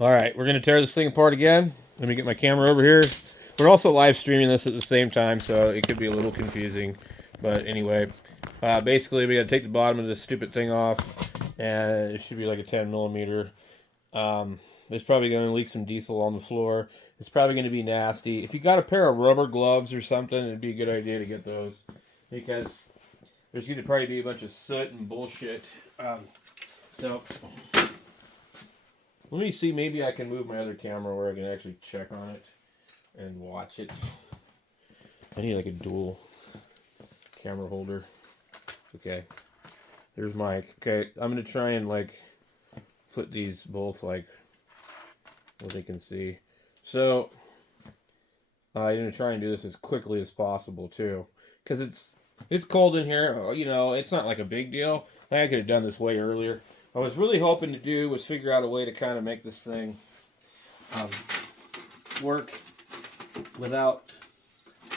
All right, we're gonna tear this thing apart again. Let me get my camera over here. We're also live streaming this at the same time, so it could be a little confusing. But anyway, basically we gotta take the bottom of this stupid thing off, and it should be like a 10 millimeter. There's probably going to leak some diesel on the floor. It's probably going to be nasty. If you got a pair of rubber gloves or something, it'd be a good idea to get those, because there's going to probably be a bunch of soot and bullshit. So let me see. Maybe I can move my other camera where I can actually check on it and watch it. I need like a dual camera holder. Okay. There's Mike. Okay, I'm going to try and like put these both like where they can see. So I'm going to try and do this as quickly as possible too, because it's cold in here. You know, it's not like a big deal. I could have done this way earlier. What I was really hoping to do was figure out a way to kind of make this thing work without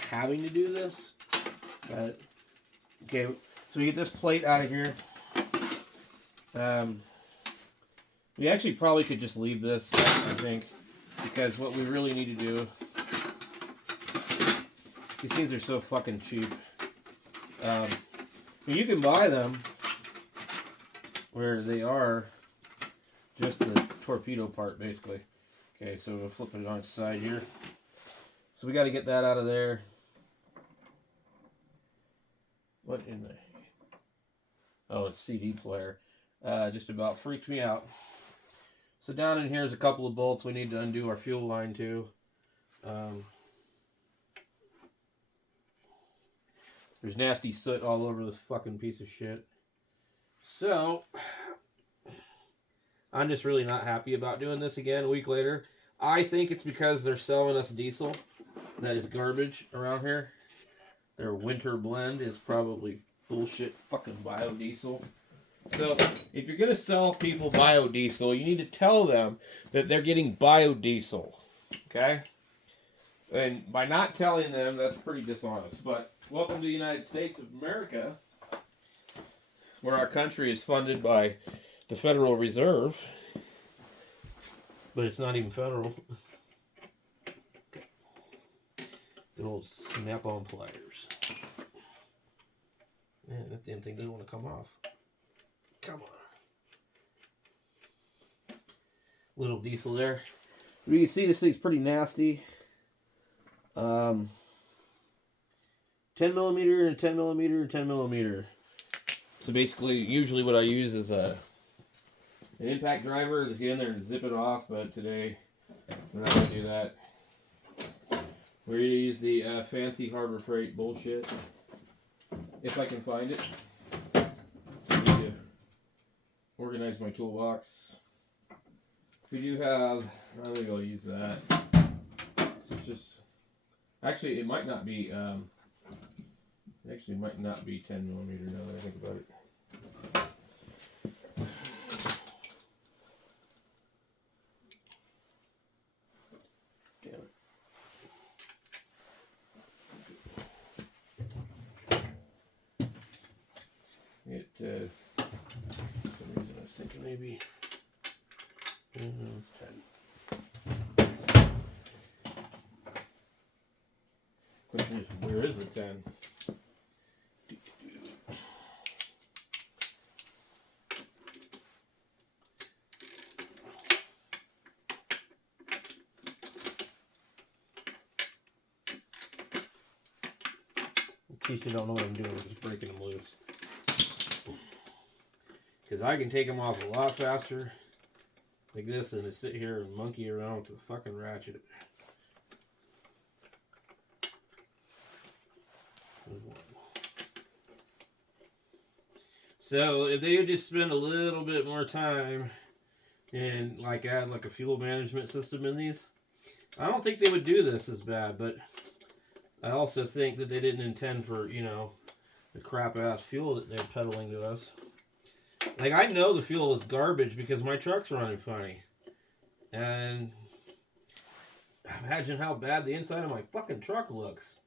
having to do this. But okay, so we get this plate out of here. We actually probably could just leave this, I think, because what we really need to do, these things are so fucking cheap. You can buy them where they are just the torpedo part, basically. Okay, so we'll flip it on its side here. So we got to get that out of there. What in the... Oh, it's CD player. Just about freaked me out. So down in here is a couple of bolts. We need to undo our fuel line too. There's nasty soot all over this fucking piece of shit. So I'm just really not happy about doing this again a week later. I think it's because they're selling us diesel that is garbage around here. Their winter blend is probably bullshit fucking biodiesel. So, if you're going to sell people biodiesel, you need to tell them that they're getting biodiesel. Okay? And by not telling them, that's pretty dishonest. But welcome to the United States of America, where our country is funded by the Federal Reserve. But it's not even federal. Good old snap-on pliers. Man, that damn thing doesn't want to come off. Come on. Little diesel there. You can see this thing's pretty nasty. 10 millimeter and 10 millimeter and 10 millimeter. So basically, usually what I use is an impact driver to get in there and zip it off, but today we're not going to do that. We're going to use the fancy Harbor Freight bullshit, if I can find it. Organize my toolbox. We do have, I think I'll use that. So just, actually it might not be, might not be 10 millimeter now that I think about it. Damn it. For some reason I was thinking maybe, it's 10. Question is, where is the 10? In case you don't know what I'm doing, I'm just breaking them loose. Because I can take them off a lot faster like this than to sit here and monkey around with the fucking ratchet. So if they would just spend a little bit more time and like add like a fuel management system in these, I don't think they would do this as bad. But I also think that they didn't intend for, you know, the crap ass fuel that they're peddling to us. Like, I know the fuel is garbage because my truck's running funny. And imagine how bad the inside of my fucking truck looks.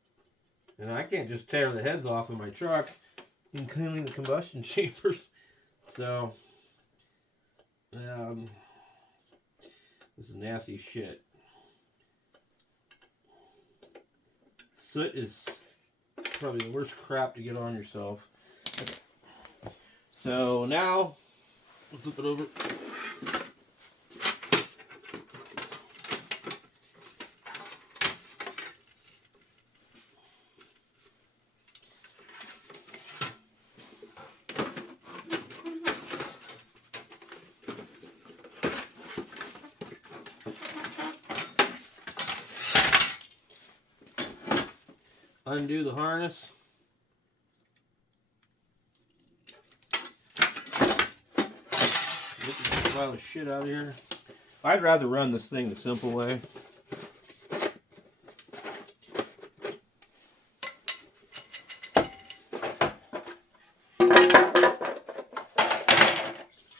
And I can't just tear the heads off of my truck, including the combustion chambers. So, This is nasty shit. Soot is probably the worst crap to get on yourself. Okay. So now, we'll flip it over. Undo the harness. Get this pile of shit out of here. I'd rather run this thing the simple way.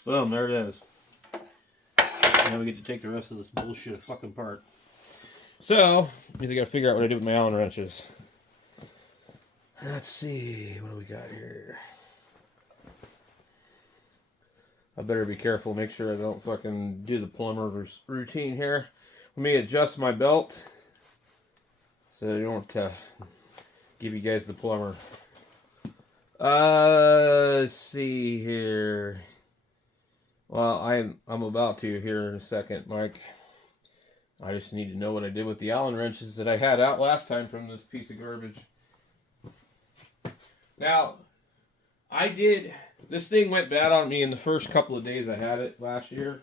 Boom, there it is. Now we get to take the rest of this bullshit fucking apart. So, means I gotta figure out what I do with my Allen wrenches. Let's see, what do we got here? I better be careful, make sure I don't fucking do the plumber's routine here. Let me adjust my belt so I don't give you guys the plumber. Let's see here. Well, I'm about to here in a second, Mike. I just need to know what I did with the Allen wrenches that I had out last time from this piece of garbage. Now, this thing went bad on me in the first couple of days I had it last year.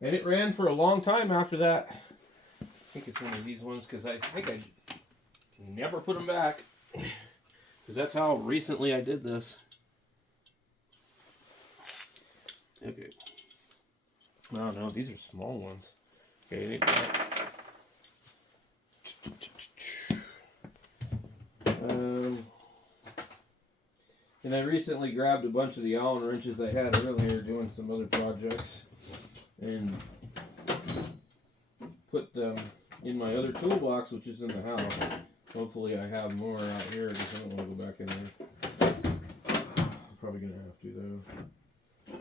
And it ran for a long time after that. I think it's one of these ones because I think I never put them back. Because that's how recently I did this. Okay. No, these are small ones. Okay, it ain't bad. And I recently grabbed a bunch of the Allen wrenches I had earlier doing some other projects and put them in my other toolbox, which is in the house. Hopefully I have more out here because I don't want to go back in there. I'm probably going to have to though.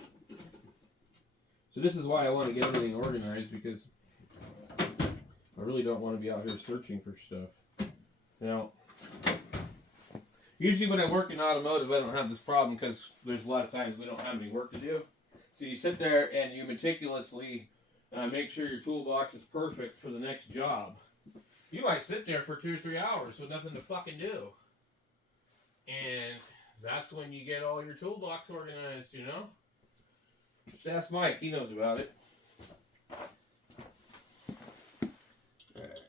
So this is why I want to get everything organized, because I really don't want to be out here searching for stuff. Now, usually when I work in automotive, I don't have this problem because there's a lot of times we don't have any work to do. So you sit there and you meticulously make sure your toolbox is perfect for the next job. You might sit there for 2 or 3 hours with nothing to fucking do. And that's when you get all your toolbox organized, you know? Just ask Mike, he knows about it. Alright.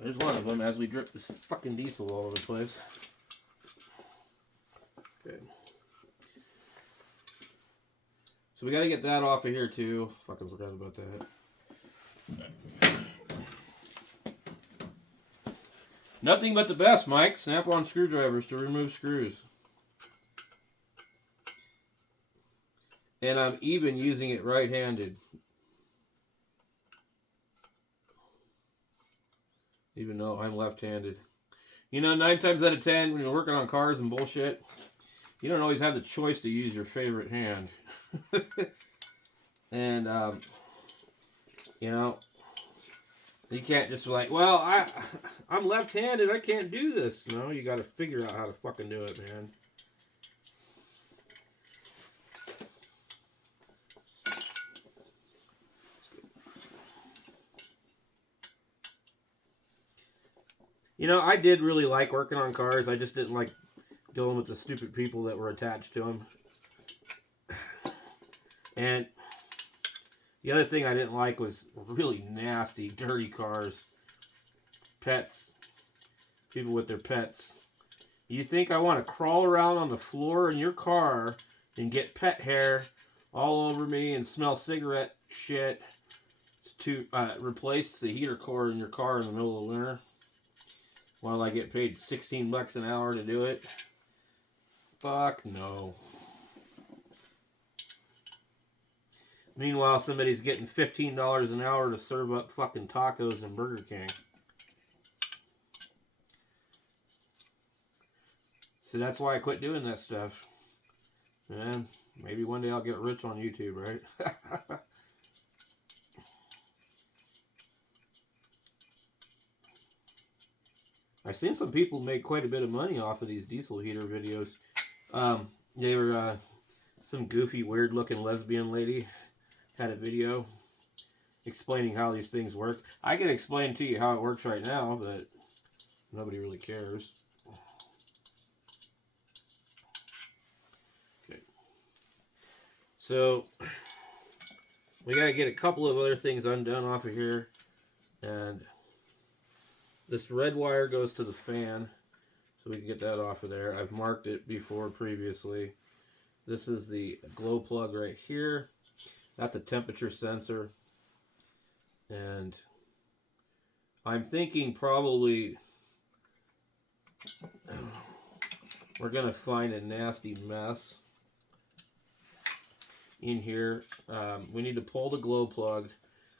There's one of them as we drip this fucking diesel all over the place. Okay. So we gotta get that off of here too. Fucking forgot about that. Nothing but the best, Mike. Snap-on screwdrivers to remove screws. And I'm even using it right-handed. Even though I'm left-handed. You know, 9 times out of 10, when you're working on cars and bullshit, you don't always have the choice to use your favorite hand. And, you know, you can't just be like, well, I'm left-handed, I can't do this. No, you got to figure out how to fucking do it, man. You know, I did really like working on cars. I just didn't like dealing with the stupid people that were attached to them. And the other thing I didn't like was really nasty, dirty cars. Pets. People with their pets. You think I want to crawl around on the floor in your car and get pet hair all over me and smell cigarette shit to replace the heater core in your car in the middle of winter? While I get paid $16 an hour to do it? Fuck no. Meanwhile, somebody's getting $15 an hour to serve up fucking tacos in Burger King. So that's why I quit doing that stuff. And maybe one day I'll get rich on YouTube, right? I've seen some people make quite a bit of money off of these diesel heater videos. They were some goofy, weird-looking lesbian lady had a video explaining how these things work. I can explain to you how it works right now, but nobody really cares. Okay. So we gotta get a couple of other things undone off of here, and this red wire goes to the fan, so we can get that off of there. I've marked it before previously. This is the glow plug right here. That's a temperature sensor. And I'm thinking probably we're going to find a nasty mess in here. We need to pull the glow plug,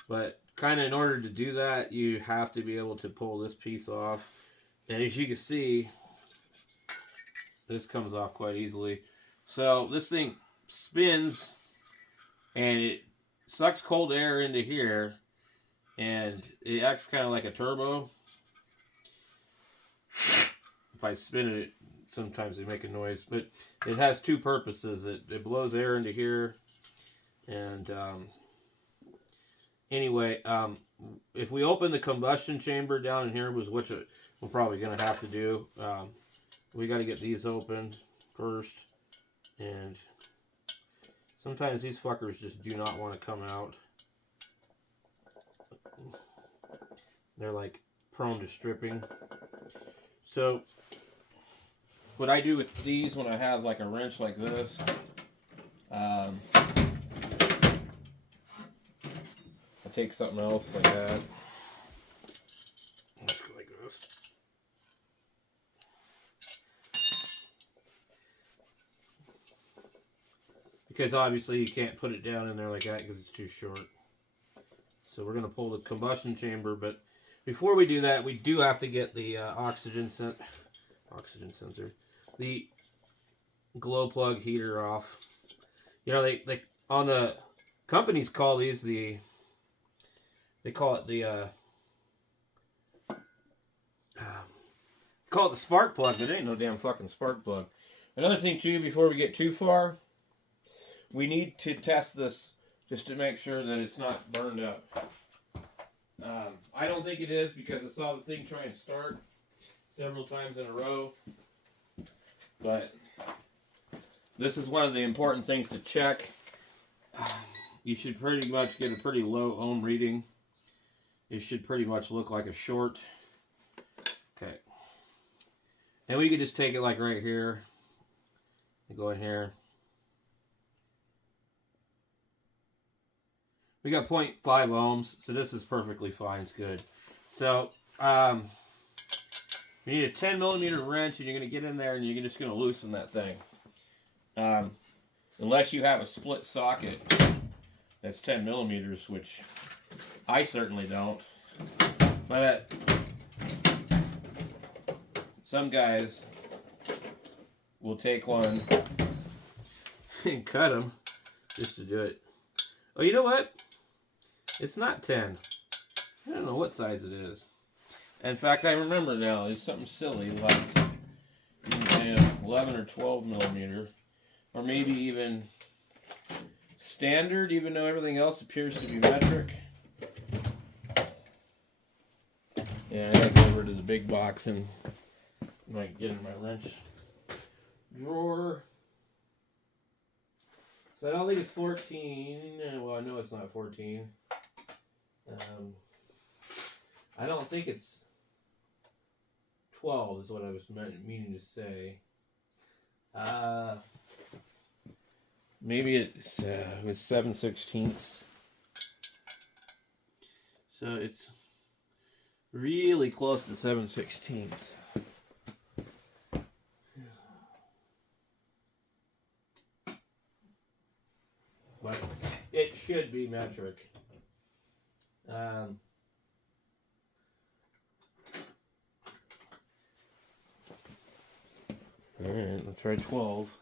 but kind of in order to do that, you have to be able to pull this piece off. And as you can see, this comes off quite easily. So this thing spins and it sucks cold air into here, and it acts kind of like a turbo. If I spin it, sometimes they make a noise, but it has two purposes. It blows air into here, and anyway, if we open the combustion chamber down in here, which we're probably going to have to do, we got to get these opened first, and sometimes these fuckers just do not want to come out. They're like prone to stripping. So what I do with these when I have like a wrench like this, I take something else like that. Let's go like this. Because obviously you can't put it down in there like that because it's too short. So we're going to pull the combustion chamber, but before we do that, we do have to get the oxygen sensor, the glow plug heater off. You know, they on the companies call these they call it the spark plug, but it ain't no damn fucking spark plug. Another thing too, before we get too far, we need to test this just to make sure that it's not burned up. I don't think it is, because I saw the thing try and start several times in a row. But this is one of the important things to check. You should pretty much get a pretty low ohm reading. It should pretty much look like a short. Okay. And we could just take it like right here. Go in here. We got 0.5 ohms, so this is perfectly fine. It's good. So, you need a 10 millimeter wrench, and you're going to get in there, and you're just going to loosen that thing. Unless you have a split socket that's 10 millimeters, which I certainly don't. But some guys will take one and cut them just to do it. Oh, you know what? It's not 10. I don't know what size it is. In fact, I remember now. It's something silly like 11 or 12 millimeter. Or maybe even standard, even though everything else appears to be metric. Yeah, I gotta go over to the big box and might get in my wrench drawer. So I don't think it's 14. Well, I know it's not 14. I don't think it's 12 is what I was meaning to say. Maybe it was 7/16. So it's really close to 7/16. But it should be metric. Alright, let's try 12.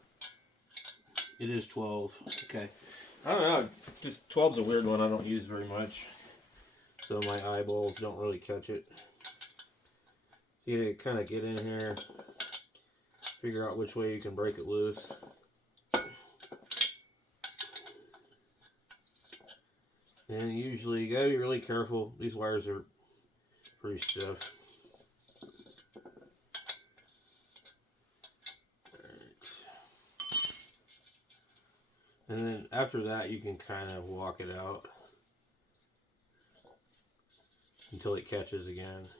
It is 12. Okay. I don't know. Just 12's a weird one I don't use very much. So my eyeballs don't really catch it. You gotta kind of get in here, figure out which way you can break it loose. And usually you gotta be really careful. These wires are pretty stiff. And then after that, you can kind of walk it out until it catches again.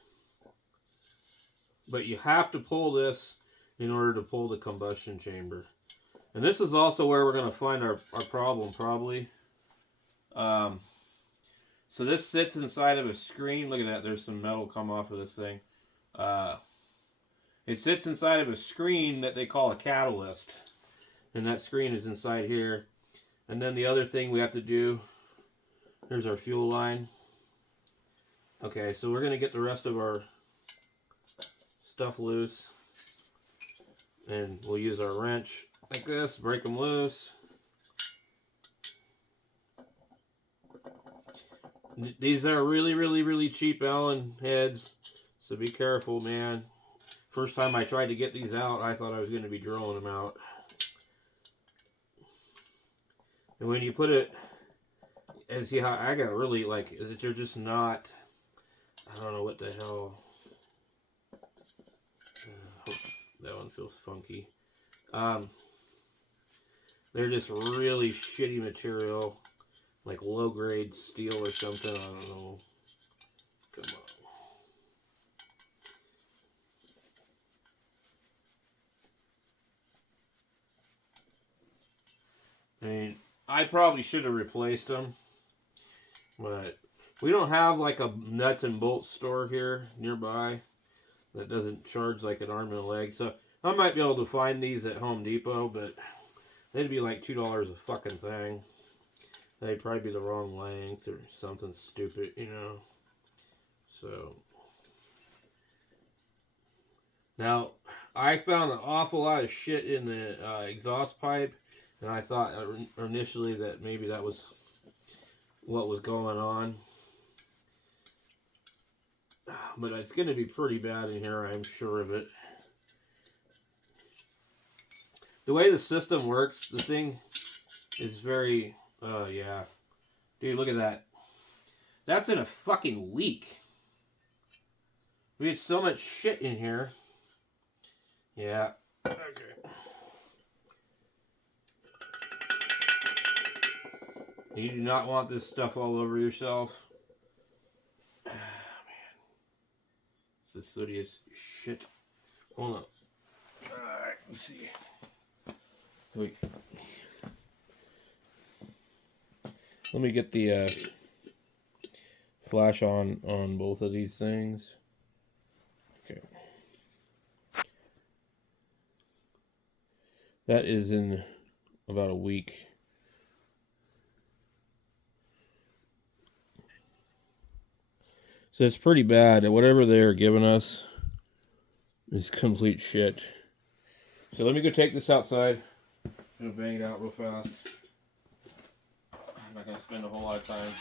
But you have to pull this in order to pull the combustion chamber. And this is also where we're going to find our problem, probably. So this sits inside of a screen. Look at that. There's some metal come off of this thing. It sits inside of a screen that they call a catalyst. And that screen is inside here. And then the other thing we have to do, there's our fuel line. Okay, so we're going to get the rest of our stuff loose. And we'll use our wrench like this, break them loose. These are really, really, really cheap Allen heads, so be careful, man. First time I tried to get these out, I thought I was going to be drilling them out. And when you put it, and see how I got really, like, they're just not, I don't know what the hell. That one feels funky. They're just really shitty material, like low-grade steel or something, I don't know. Come on. I mean, I probably should have replaced them, but we don't have like a nuts and bolts store here nearby that doesn't charge like an arm and a leg. So I might be able to find these at Home Depot, but they'd be like $2 a fucking thing. They'd probably be the wrong length or something stupid, you know. So now I found an awful lot of shit in the exhaust pipe. And I thought initially that maybe that was what was going on. But it's going to be pretty bad in here, I'm sure of it. The way the system works, the thing is very... yeah. Dude, look at that. That's in a fucking week. We had so much shit in here. Yeah. Okay. You do not want this stuff all over yourself. Ah, man. It's the sootiest shit. Hold on. Alright, let's see. So let me get the flash on both of these things. Okay. That is in about a week. So it's pretty bad. Whatever they're giving us is complete shit. So let me go take this outside. I'm gonna bang it out real fast. I'm not gonna spend a whole lot of time.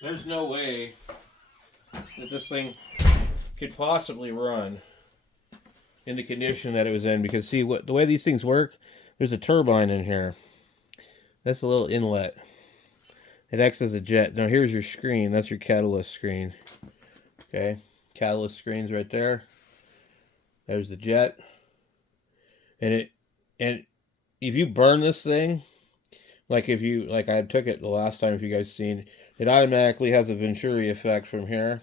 there's no way that this thing could possibly run in the condition that it was in, because see what the way these things work, there's a turbine in here. That's a little inlet. It acts as a jet. Now here's your screen. That's your catalyst screen. Okay, catalyst screen's right there. There's the jet. And if you burn this thing, like I took it the last time, if you guys seen, it automatically has a Venturi effect from here.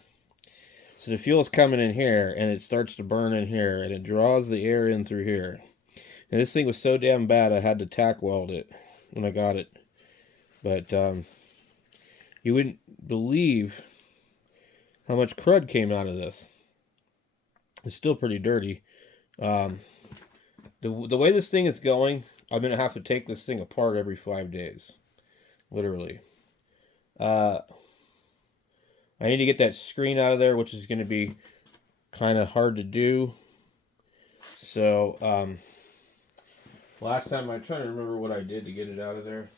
So the fuel's coming in here, and it starts to burn in here, and it draws the air in through here. And this thing was so damn bad, I had to tack weld it when I got it. But you wouldn't believe how much crud came out of this. It's still pretty dirty. The way this thing is going, I'm going to have to take this thing apart every 5 days. Literally. I need to get that screen out of there, which is going to be kind of hard to do. So, last time I'm trying to remember what I did to get it out of there.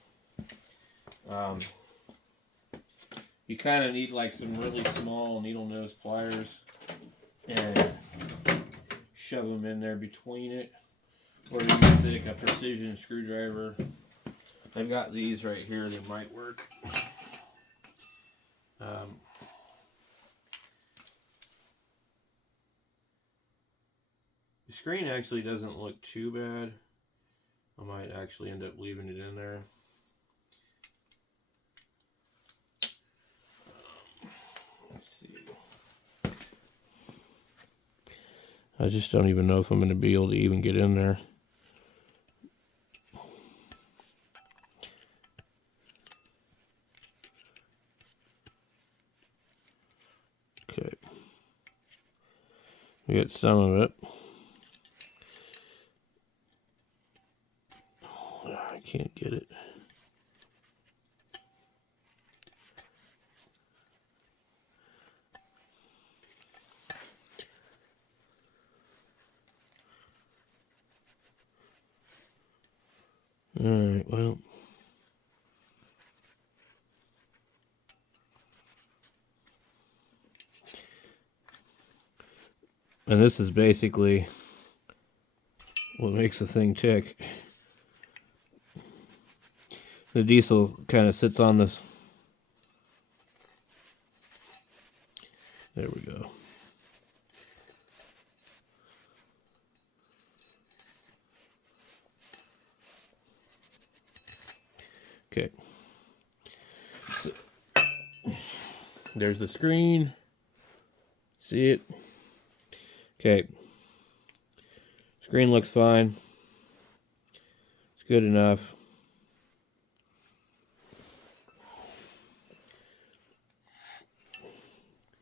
You kind of need like some really small needle nose pliers and shove them in there between it, or use like a precision screwdriver. I've got these right here that might work. The screen actually doesn't look too bad. I might actually end up leaving it in there. Let's see. I just don't even know if I'm going to be able to even get in there. Okay. We got some of it. I can't get it. Alright, well. And this is basically what makes the thing tick. The diesel kind of sits on this. There we go. Okay. So, there's the screen. See it? Okay. Screen looks fine. It's good enough.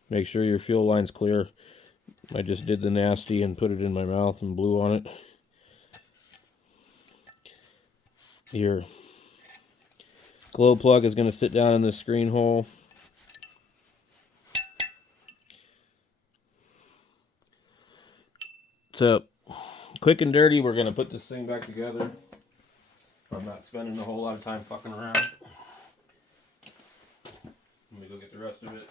Make sure your fuel line's clear. I just did the nasty and put it in my mouth and blew on it. Your glow plug is going to sit down in the screen hole. So, quick and dirty, we're going to put this thing back together. I'm not spending a whole lot of time fucking around. Let me go get the rest of it.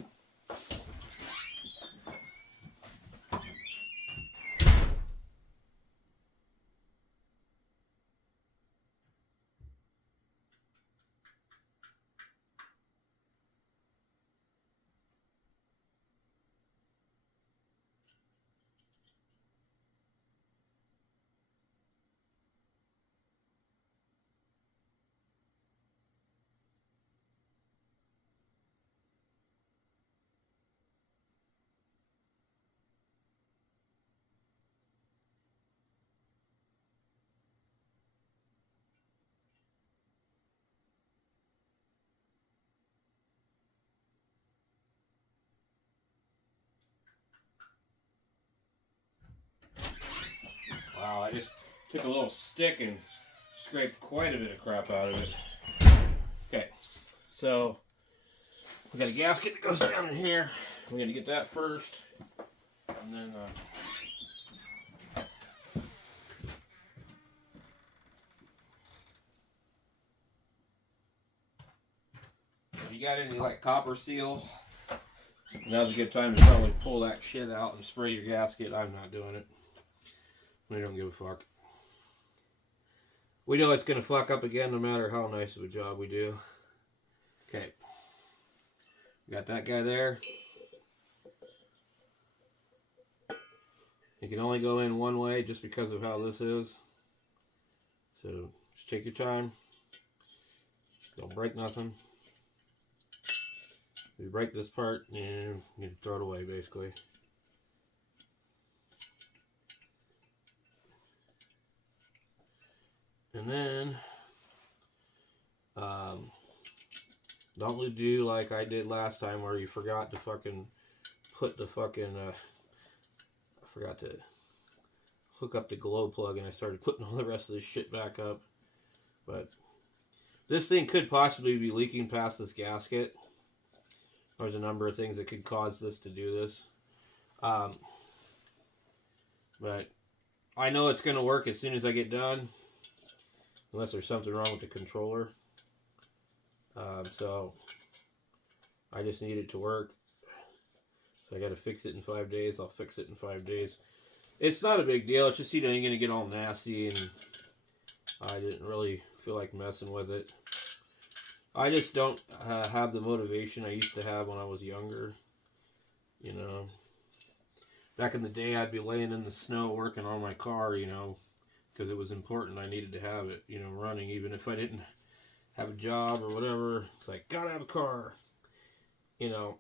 Wow, I just took a little stick and scraped quite a bit of crap out of it. Okay, so we got a gasket that goes down in here. We're going to get that first. And then you got any like copper seal, now's a good time to probably pull that shit out and spray your gasket. I'm not doing it. We don't give a fuck. We know it's going to fuck up again no matter how nice of a job we do. Okay. Got that guy there. You can only go in one way just because of how this is. So just take your time. Don't break nothing. If you break this part, you can throw it away basically. And then, don't do like I did last time where you forgot to fucking put the fucking, I forgot to hook up the glow plug and I started putting all the rest of this shit back up. But this thing could possibly be leaking past this gasket. There's a number of things that could cause this to do this. But I know it's going to work as soon as I get done. Unless there's something wrong with the controller. So I just need it to work. So I got to fix it in 5 days. I'll fix it in 5 days. It's not a big deal. It's just, you're going to get all nasty. And I didn't really feel like messing with it. I just don't have the motivation I used to have when I was younger. You know. Back in the day, I'd be laying in the snow working on my car, you know. Because it was important. I needed to have it, you know, running. Even if I didn't have a job or whatever. It's like, gotta have a car. You know.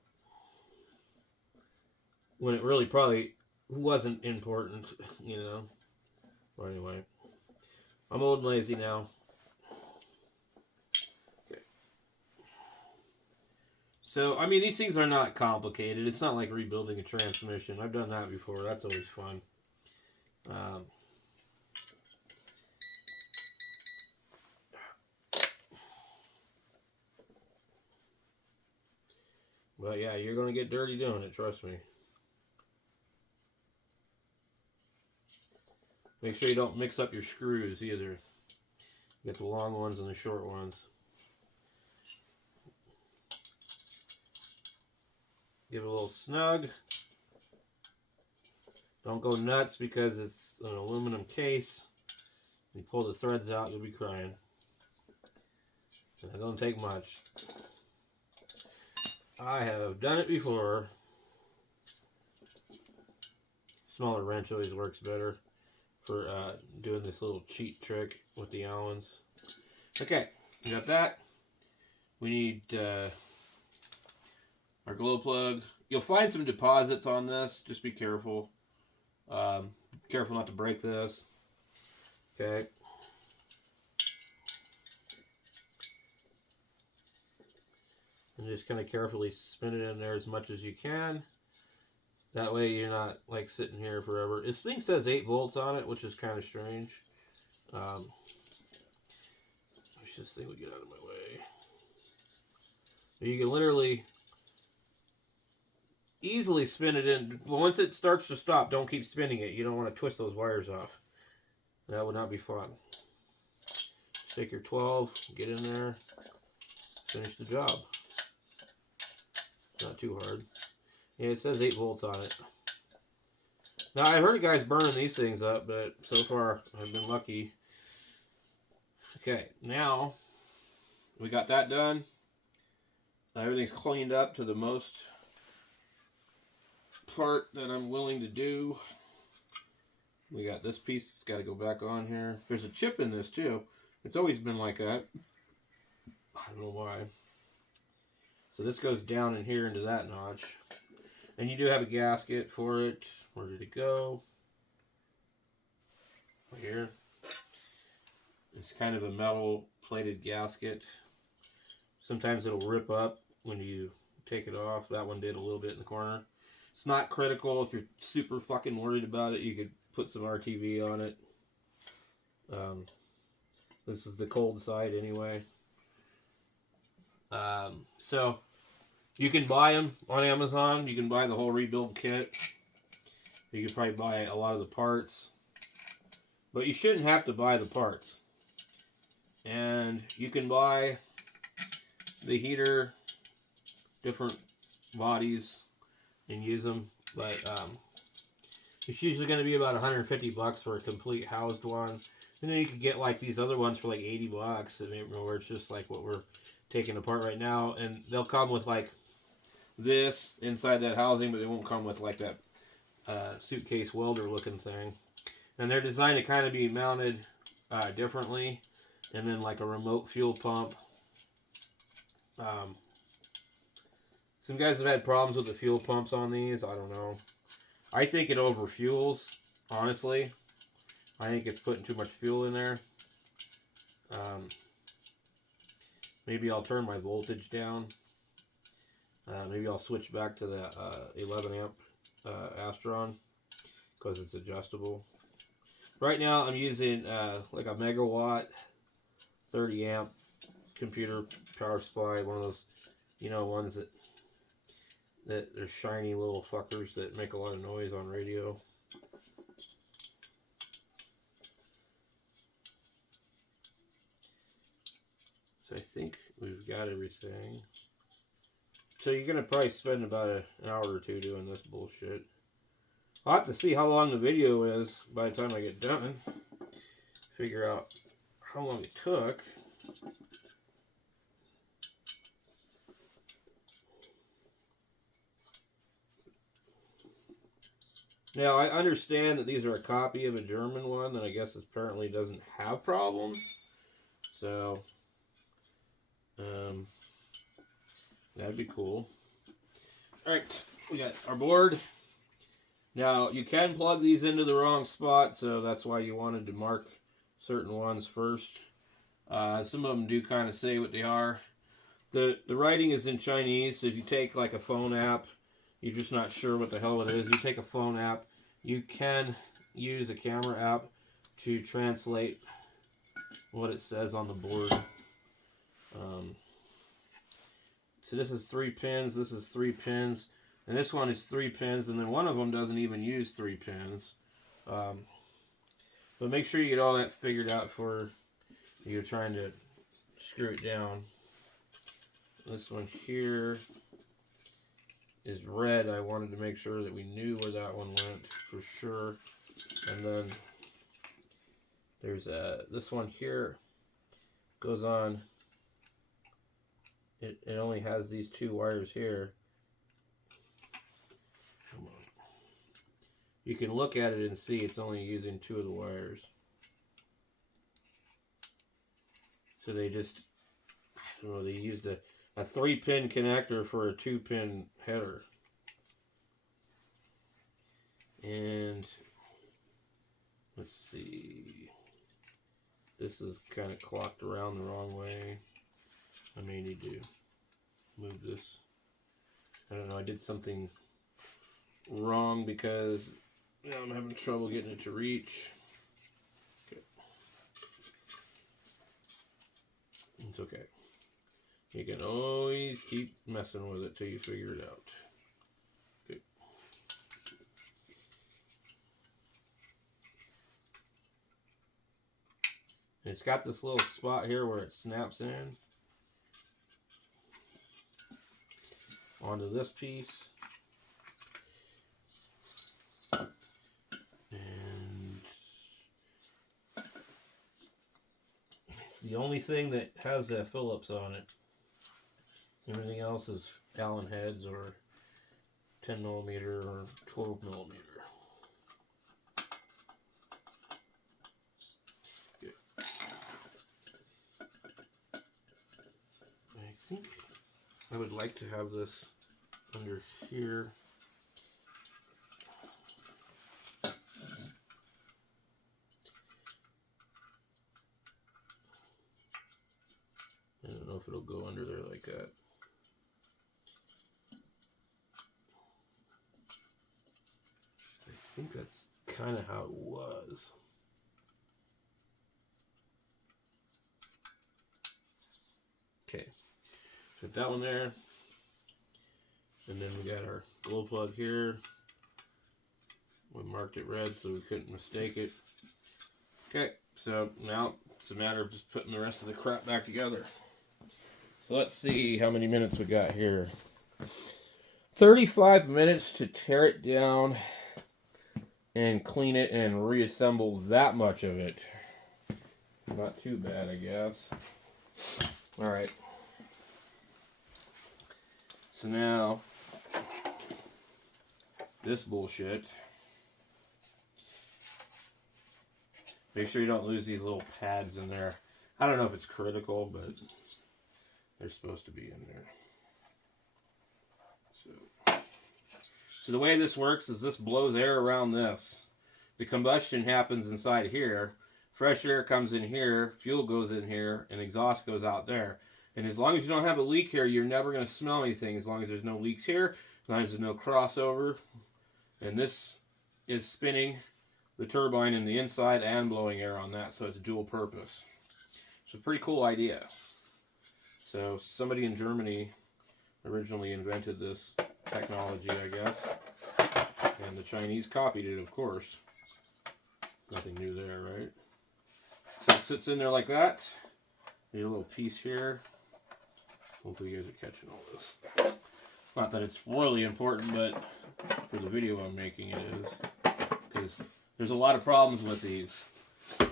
When it really probably wasn't important, you know. But anyway. I'm old and lazy now. Okay. So, I mean, these things are not complicated. It's not like rebuilding a transmission. I've done that before. That's always fun. But yeah, you're going to get dirty doing it, trust me. Make sure you don't mix up your screws either. You got the long ones and the short ones. Give it a little snug. Don't go nuts because it's an aluminum case. You pull the threads out, you'll be crying. It don't take much. I have done it before. Smaller wrench always works better for doing this little cheat trick with the Allens. Okay, we got that. We need our glow plug. You'll find some deposits on this. Just be careful. Careful not to break this. Okay. And just kind of carefully spin it in there as much as you can. That way you're not like sitting here forever. This thing says 8 volts on it, which is kind of strange. I wish this thing would get out of my way. You can literally easily spin it in. But once it starts to stop, don't keep spinning it. You don't want to twist those wires off. That would not be fun. Take your 12, get in there, finish the job. Not too hard. Yeah, it says 8 volts on it. Now, I heard of guys burning these things up, but so far I've been lucky. Okay, now we got that done. Everything's cleaned up to the most part that I'm willing to do. We got this piece that's got to go back on here. There's a chip in this too. It's always been like that. I don't know why. So this goes down in here into that notch. And you do have a gasket for it. Where did it go? Here. It's kind of a metal plated gasket. Sometimes it'll rip up when you take it off. That one did a little bit in the corner. It's not critical. If you're super fucking worried about it, you could put some RTV on it. This is the cold side anyway. So you can buy them on Amazon. You can buy the whole rebuild kit. You can probably buy a lot of the parts. But you shouldn't have to buy the parts. And you can buy the heater different bodies and use them. But it's usually going to be about $150 for a complete housed one. And then you could get like these other ones for like $80, where it's just like what we're taking apart right now. And they'll come with like this inside that housing, but they won't come with like that suitcase welder looking thing. And they're designed to kind of be mounted differently. And then like a remote fuel pump. Some guys have had problems with the fuel pumps on these. I don't know. I think it overfuels, honestly. I think it's putting too much fuel in there. Maybe I'll turn my voltage down. Maybe I'll switch back to the 11 amp Astron because it's adjustable. Right now I'm using like a megawatt 30 amp computer power supply, one of those, you know, ones that they're shiny little fuckers that make a lot of noise on radio. So I think we've got everything. So you're going to probably spend about an hour or two doing this bullshit. I'll have to see how long the video is by the time I get done. Figure out how long it took. Now, I understand that these are a copy of a German one that I guess apparently doesn't have problems. So, that'd be cool. Alright, we got our board. Now, you can plug these into the wrong spot, so that's why you wanted to mark certain ones first. Some of them do kind of say what they are. The writing is in Chinese, so if you take like a phone app, you're just not sure what the hell it is. You take a phone app, you can use a camera app to translate what it says on the board. So this is 3 pins, this is 3 pins, and this one is 3 pins, and then one of them doesn't even use 3 pins. But make sure you get all that figured out before you're trying to screw it down. This one here is red. I wanted to make sure that we knew where that one went for sure. And then there's this one here goes on. It only has these 2 wires here. Come on. You can look at it and see it's only using 2 of the wires. So they just, I don't know, they used a 3-pin connector for a 2-pin header. And let's see. This is kind of clocked around the wrong way. I may need to move this. I don't know, I did something wrong because now I'm having trouble getting it to reach. Okay. It's okay. You can always keep messing with it till you figure it out. Okay. And it's got this little spot here where it snaps in onto this piece. And it's the only thing that has a Phillips on it. Everything else is Allen heads or 10 millimeter or 12 millimeter. Good. I think I would like to have this under here. I don't know if it'll go under there like that. I think that's kind of how it was. Okay, put that one there. And then we got our glow plug here. We marked it red so we couldn't mistake it. Okay, so now it's a matter of just putting the rest of the crap back together. So let's see how many minutes we got here. 35 minutes to tear it down and clean it and reassemble that much of it. Not too bad, I guess. Alright. So now, this bullshit. Make sure you don't lose these little pads in there. I don't know if it's critical, but they're supposed to be in there. So the way this works is this blows air around this. The combustion happens inside here. Fresh air comes in here, fuel goes in here, and exhaust goes out there. And as long as you don't have a leak here, you're never going to smell anything. As long as there's no leaks here, as long as there's no crossover. And this is spinning the turbine in the inside and blowing air on that, so it's dual purpose. It's a pretty cool idea. So somebody in Germany originally invented this technology, I guess. And the Chinese copied it, of course. Nothing new there, right? So it sits in there like that. There's a little piece here. Hopefully you guys are catching all this. Not that it's really important, but for the video I'm making it is. Because there's a lot of problems with these.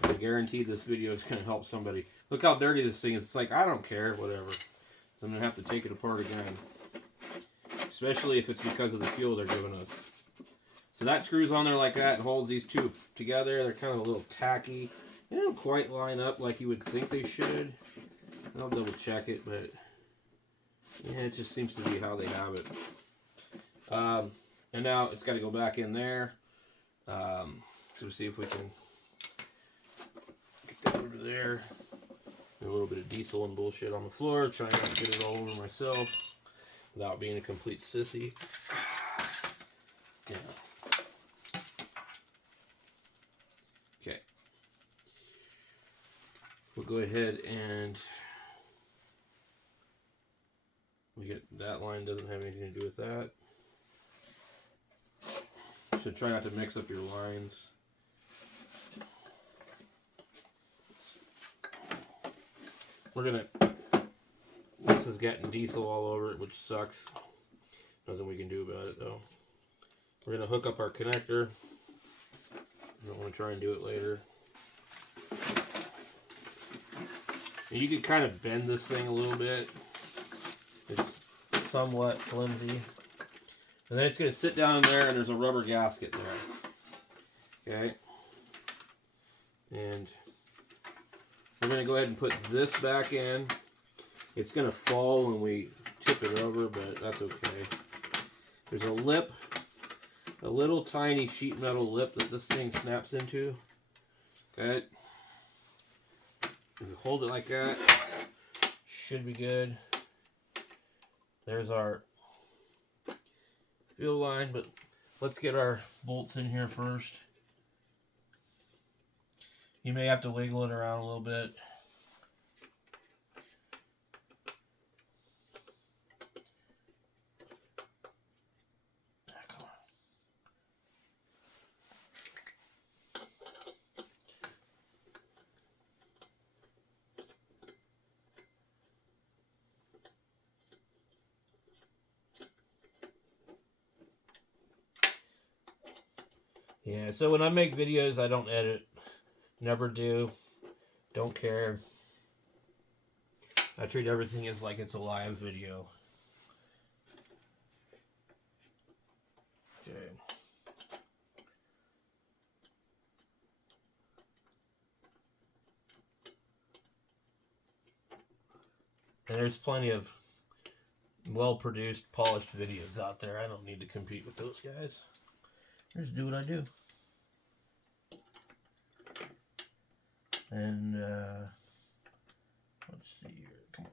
I guarantee this video is going to help somebody. Look how dirty this thing is. It's like, I don't care, whatever. So I'm going to have to take it apart again. Especially if it's because of the fuel they're giving us. So that screws on there like that and holds these two together. They're kind of a little tacky. They don't quite line up like you would think they should. I'll double check it, but yeah, it just seems to be how they have it. And now it's got to go back in there. So we'll see if we can get that over there. And a little bit of diesel and bullshit on the floor. Trying not to get it all over myself without being a complete sissy. Yeah. Okay. We'll go ahead and we get that line doesn't have anything to do with that. So try not to mix up your lines. We're gonna. This is getting diesel all over it, which sucks. Nothing we can do about it though. We're gonna hook up our connector. I don't want to try and do it later. And you can kind of bend this thing a little bit. It's somewhat flimsy. And then it's going to sit down in there and there's a rubber gasket there. Okay. And we're going to go ahead and put this back in. It's going to fall when we tip it over, but that's okay. There's a lip, a little tiny sheet metal lip that this thing snaps into. Okay. If you hold it like that, should be good. There's our fuel line, but let's get our bolts in here first. You may have to wiggle it around a little bit. Come on. Yeah, so when I make videos, I don't edit. Never do. Don't care. I treat everything as like it's a live video. Okay. And there's plenty of well-produced, polished videos out there. I don't need to compete with those guys. I just do what I do. And, let's see here. Come on.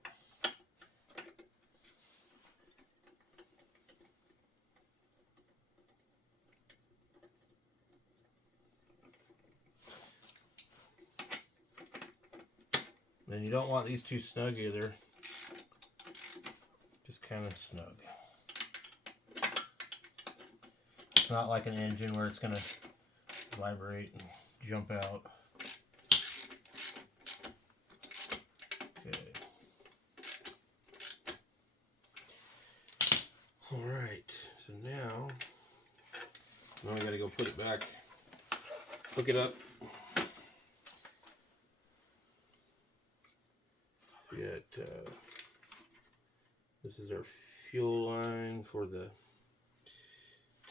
And you don't want these too snug either. Just kind of snug. It's not like an engine where it's going to vibrate and jump out. Okay. go put it back. Hook it up. Get, this is our fuel line for the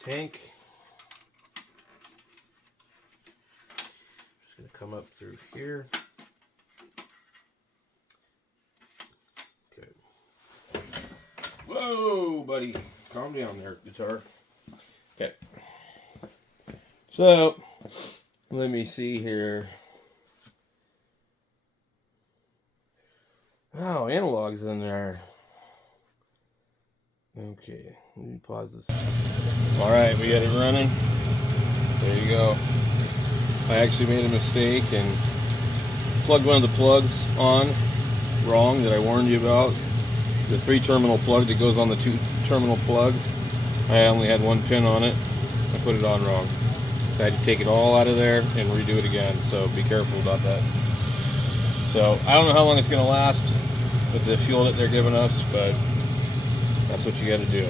tank. Just going to come up through here. Okay. Whoa, buddy. Calm down there, guitar. Okay. So, let me see here. Oh, analog's in there. Okay, let me pause this. Alright, we got it running. There you go. I actually made a mistake and plugged one of the plugs on wrong that I warned you about. The 3-terminal plug that goes on the 2-terminal plug. I only had 1 pin on it. I put it on wrong. I had to take it all out of there and redo it again, so be careful about that. So, I don't know how long it's going to last with the fuel that they're giving us, but that's what you got to do.